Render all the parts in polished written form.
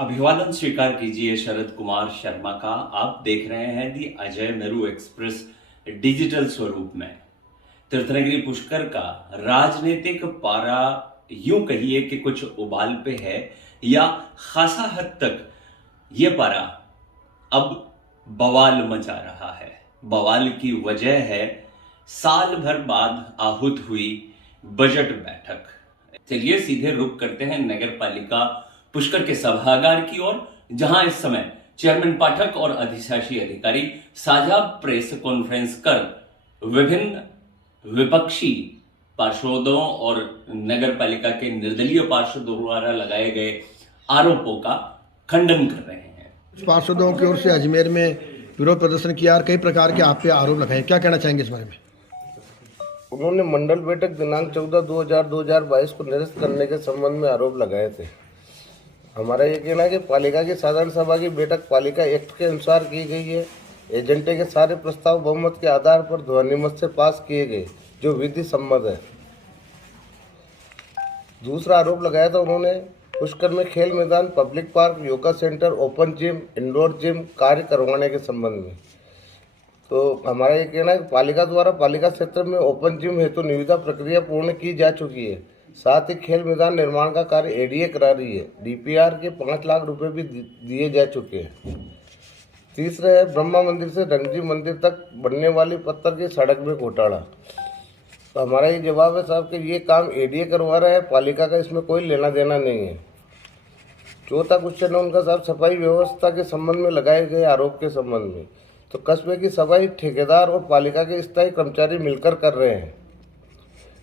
अभिवादन स्वीकार कीजिए शरद कुमार शर्मा का। आप देख रहे हैं दी अजय मेरू एक्सप्रेस डिजिटल स्वरूप में। तीर्थनगरी पुष्कर का राजनीतिक पारा यूं कहिए कि कुछ उबाल पे है, या खासा हद तक ये पारा अब बवाल मचा रहा है। बवाल की वजह है साल भर बाद आहूत हुई बजट बैठक। चलिए सीधे रुख करते हैं नगर पालिका पुष्कर के सभागार की ओर, जहां इस समय चेयरमैन पाठक और अधिशासी अधिकारी साझा प्रेस कॉन्फ्रेंस कर विभिन्न विपक्षी पार्षदों और नगर पालिका के निर्दलीय पार्षदों द्वारा लगाए गए आरोपों का खंडन कर रहे हैं। पार्षदों की ओर से अजमेर में विरोध प्रदर्शन किया और कई प्रकार के आप पे आरोप लगाए, क्या कहना चाहेंगे इस बारे में? उन्होंने मंडल बैठक दिनांक 14/2022 को निरस्त करने के संबंध में आरोप लगाए थे। हमारा ये कहना है कि पालिका की साधारण सभा की बैठक पालिका एक्ट के अनुसार की गई है। एजेंडे के सारे प्रस्ताव बहुमत के आधार पर ध्वनिमत से पास किए गए, जो विधि सम्मत है। दूसरा आरोप लगाया था उन्होंने पुष्कर में खेल मैदान, public park, yoga centre, open gym, indoor gym कार्य करवाने के संबंध में। तो हमारा ये कहना है कि पालिका द्वारा पालिका क्षेत्र में ओपन जिम हेतु निविदा प्रक्रिया पूर्ण की जा चुकी है। साथ ही खेल मैदान निर्माण का कार्य एडीए करा रही है। डीपीआर के 5 लाख रुपए भी दिए जा चुके हैं। तीसरा है ब्रह्मा मंदिर से रंगजी मंदिर तक बनने वाली पत्थर की सड़क में घोटाला। तो हमारा ये जवाब है साहब कि ये काम एडीए करवा रहा है, पालिका का इसमें कोई लेना देना नहीं है। चौथा क्वेश्चन है उनका साहब सफाई व्यवस्था के संबंध में लगाए गए आरोप के संबंध में। तो कस्बे की सफाई ठेकेदार और पालिका के स्थायी कर्मचारी मिलकर कर रहे हैं।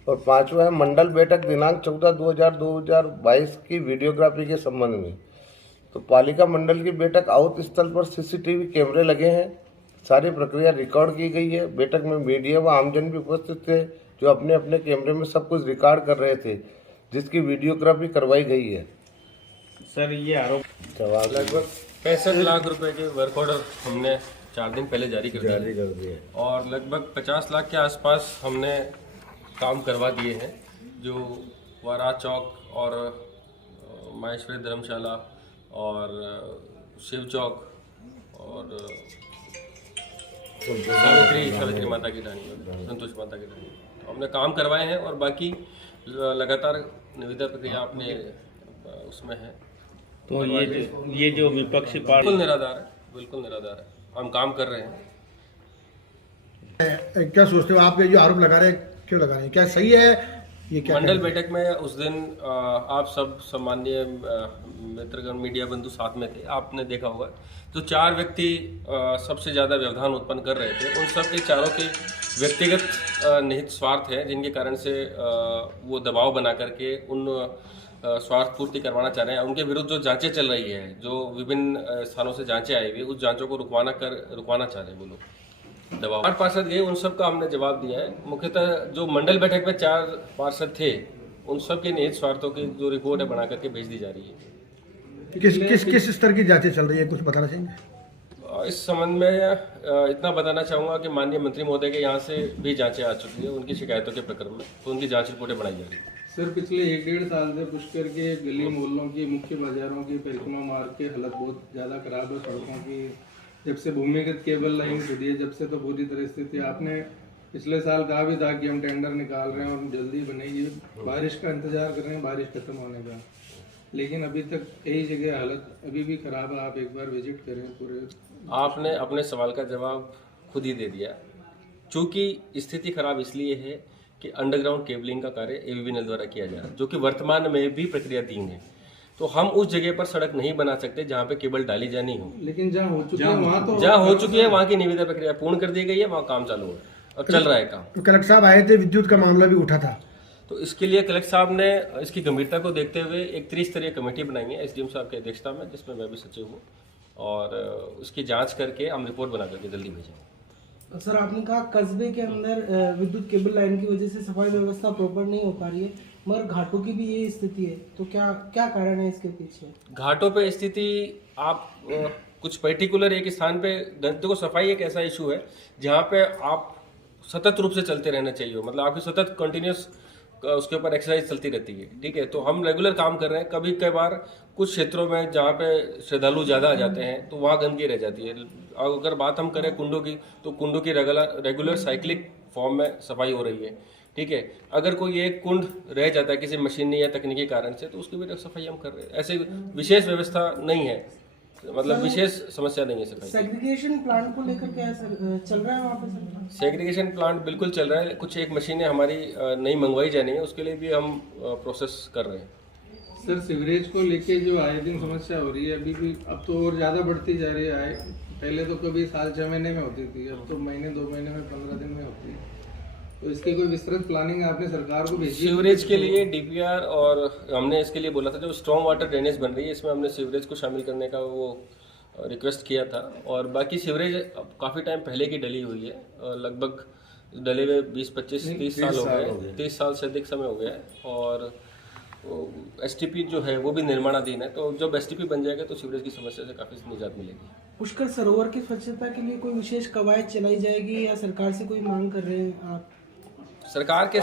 और पांचवा है मंडल बैठक दिनांक 14/2022 की वीडियोग्राफी के संबंध में। तो पालिका मंडल की बैठक आउट स्थल पर सीसीटीवी कैमरे लगे हैं। सारी प्रक्रिया रिकॉर्ड की गई है। बैठक में मीडिया व आमजन भी उपस्थित थे, जो अपने अपने कैमरे में सब कुछ रिकॉर्ड कर रहे थे, जिसकी वीडियोग्राफी करवाई गई है। सर, ये आरोप जवाब लगभग 65 लाख रुपए के वर्क ऑर्डर हमने 4 दिन पहले जारी कर दिए और लगभग 50 लाख के आसपास हमने काम करवा दिए हैं, जो वारा चौक और माहेश्वरी धर्मशाला और शिव चौक और सावित्री माता की डानी, संतोष माता की डानी हमने काम करवाए हैं। और बाकी लगातार निविदा प्रक्रिया अपने उसमें है। तो ये जो विपक्षी पार्टी बिल्कुल निराधार है। हम काम कर रहे हैं। क्या सोचते हो आप, ये जो आरोप लगा रहे हैं क्यों लगा रहे हैं, क्या सही है ये? क्या मंडल बैठक में उस दिन आप सब सम्माननीय मित्रगण मीडिया बंधु साथ में थे, आपने देखा होगा। तो 4 व्यक्ति सबसे ज़्यादा व्यवधान उत्पन्न कर रहे थे। उन सब के चारों के व्यक्तिगत निहित स्वार्थ है, जिनके कारण से वो दबाव बना करके उन स्वार्थ पूर्ति करवाना चाह रहे हैं। उनके विरुद्ध जो जांचें चल रही है, जो विभिन्न स्थानों से जांचें आई हुई, उस जांचों को रुकवाना चाह रहे हैं वो लोग। दबाव 8 पार्षद गए, उन सब का हमने जवाब दिया है। मुख्यतः जो मंडल बैठक में 4 पार्षद थे, उन सब के निहित स्वार्थों की जो रिपोर्ट है बना करके भेज दी जा रही है। किस स्तर की जांचें चल रही है, कुछ बताना चाहेंगे? इस संबंध में इतना बताना चाहूँगा कि माननीय मंत्री महोदय के यहाँ से भी जांचें आ चुकी है उनकी शिकायतों के प्रकरण में, तो उनकी जांच रिपोर्टें बनाई जा रही है। सर, पिछले 1-1.5 साल से पुष्कर के गली मोहल्लों की, मुख्य बाजारों की परिक्रमा मार्ग की हालत बहुत ज़्यादा खराब है। सड़कों की जब से भूमिगत केबल लाइन खुदी है, जब से तो पूरी तरह स्थिति। आपने पिछले साल कहा भी था कि हम टेंडर निकाल रहे हैं और जल्दी बनेगी, बारिश का इंतजार कर रहे हैं, बारिश खत्म होने का, लेकिन अभी तक कई जगह हालत अभी भी खराब है। आप एक बार विजिट करें पूरे। आपने अपने सवाल का जवाब खुद ही दे दिया। चूँकि स्थिति खराब इसलिए है कि अंडरग्राउंड केबलिंग का कार्य एबीवीएनएल द्वारा किया जा रहा है, जो कि वर्तमान में भी प्रक्रियाधीन है। तो हम उस जगह पर सड़क नहीं बना सकते जहां पे केबल डाली जानी हो, लेकिन जहां हो चुकी है वहां की निविदा प्रक्रिया पूर्ण कर दी गई है, वहां काम चालू है और चल रहा है काम। तो कलेक्टर साहब आए थे, विद्युत का मामला भी उठा था, तो इसके लिए कलेक्टर साहब ने इसकी गंभीरता को देखते हुए एक त्रिस्तरीय कमेटी बनाई है एसडीएम साहब की अध्यक्षता में, जिसमें मैं भी सचिव हूँ, और उसकी जाँच करके हम रिपोर्ट बना करके जल्दी भेजेंगे। सर, आपने कहा कस्बे के अंदर विद्युत केबल लाइन की वजह से सफाई व्यवस्था प्रॉपर नहीं हो पा रही है, मगर घाटों की भी ये स्थिति है, तो क्या कारण है इसके पीछे? घाटों पे स्थिति आप कुछ पर्टिकुलर एक स्थान पे, देखो सफाई एक ऐसा इशू है जहाँ पे आप सतत रूप से चलते रहना चाहिए, मतलब आपकी सतत कंटिन्यूस उसके ऊपर एक्सरसाइज चलती रहती है, ठीक है। तो हम रेगुलर काम कर रहे हैं। कभी कई बार कुछ क्षेत्रों में जहाँ पे श्रद्धालु ज़्यादा आ जाते हैं तो वहाँ गंदगी रह जाती है। अगर बात हम करें कुंडों की, तो कुंडों की रेगुलर साइक्लिक फॉर्म में सफाई हो रही है, ठीक है। अगर कोई एक कुंड रह जाता है किसी मशीनी या तकनीकी कारण से, तो उसकी भी सफाई हम कर रहे हैं। ऐसे विशेष व्यवस्था नहीं है, मतलब विशेष समस्या नहीं है सफाई। सेग्रीगेशन प्लांट को लेकर क्या सर चल रहा है वहाँ पे सर? सेग्रीगेशन प्लांट बिल्कुल चल रहा है। कुछ एक मशीनें हमारी नई मंगवाई जानी है, उसके लिए भी हम प्रोसेस कर रहे हैं। सर सीवरेज को लेके जो आए दिन समस्या हो रही है अभी भी, अब तो और ज़्यादा बढ़ती जा रही है। पहले तो कभी साल 6 महीने में होती थी, अब तो महीने 2 महीने में 15 दिन में होती है। तो इसकी कोई विस्तृत प्लानिंग आपने सरकार को भेजी? सीवरेज के लिए डीपीआर, और हमने इसके लिए बोला था जो स्ट्रॉन्ग वाटर ड्रेनेज बन रही है इसमें हमने सीवरेज को शामिल करने का वो रिक्वेस्ट किया था। और बाकी सीवरेज काफ़ी टाइम पहले की डली हुई है, लगभग डले हुए 20-25-30 साल हो गए, 30 साल से अधिक समय हो गया है। और एसटीपी जो है वो भी निर्माणाधीन है, तो जब एसटीपी बन जाएगा तो सीवरेज की समस्या से काफ़ी निजात मिलेगी। पुष्कर सरोवर की स्वच्छता के लिए कोई विशेष कवायद चलाई जाएगी या सरकार से कोई मांग कर रहे हैं आप? सरकार के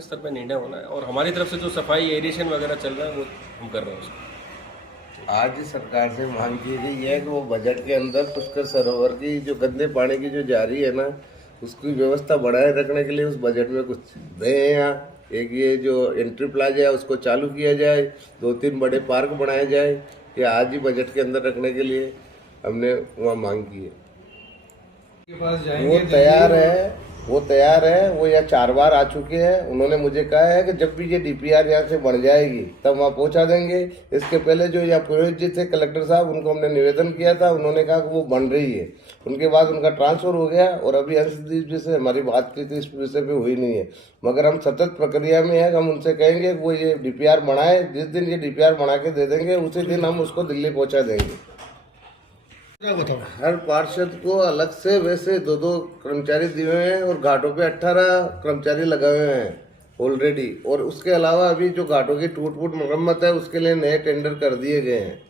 स्तर पे निर्णय होना है, और हमारी तरफ से जो सफाई एरिएशन वगैरह चल रहा है वो हम कर रहे हैं उसको। आज ही सरकार से मांग की गई है कि वो बजट के अंदर पुष्कर सरोवर की जो गंदे पानी की जो जारी है ना, उसकी व्यवस्था बढ़ाए रखने के लिए उस बजट में कुछ दें। यहाँ एक ये जो एंट्री प्लाजा है उसको चालू किया जाए, 2-3 बड़े पार्क बनाए जाए, ये आज ही बजट के अंदर रखने के लिए हमने वहाँ मांग की है। के पास जाएंगे, वो तैयार है। वो यहाँ 4 बार आ चुके हैं। उन्होंने मुझे कहा है कि जब भी ये डीपीआर यहाँ से बन जाएगी तब वहाँ पहुँचा देंगे। इसके पहले जो यहाँ पुरोहित जी थे कलेक्टर साहब, उनको हमने निवेदन किया था, उन्होंने कहा कि वो बन रही है। उनके बाद उनका ट्रांसफर हो गया, और अभी अंशदीप जी से हमारी बात की थी, इस विषय पे हुई नहीं है। मगर हम सतत प्रक्रिया में है, हम उनसे कहेंगे कि वो ये डीपीआर बनाए। जिस दिन ये डीपीआर बना के दे देंगे उसी दिन हम उसको दिल्ली पहुँचा देंगे। क्या बताओ? हर पार्षद को अलग से वैसे 2-2 कर्मचारी दिए हुए हैं, और घाटों पे 18 कर्मचारी लगाए हुए हैं ऑलरेडी। और उसके अलावा अभी जो घाटों की टूट फूट मरम्मत है उसके लिए नए टेंडर कर दिए गए हैं।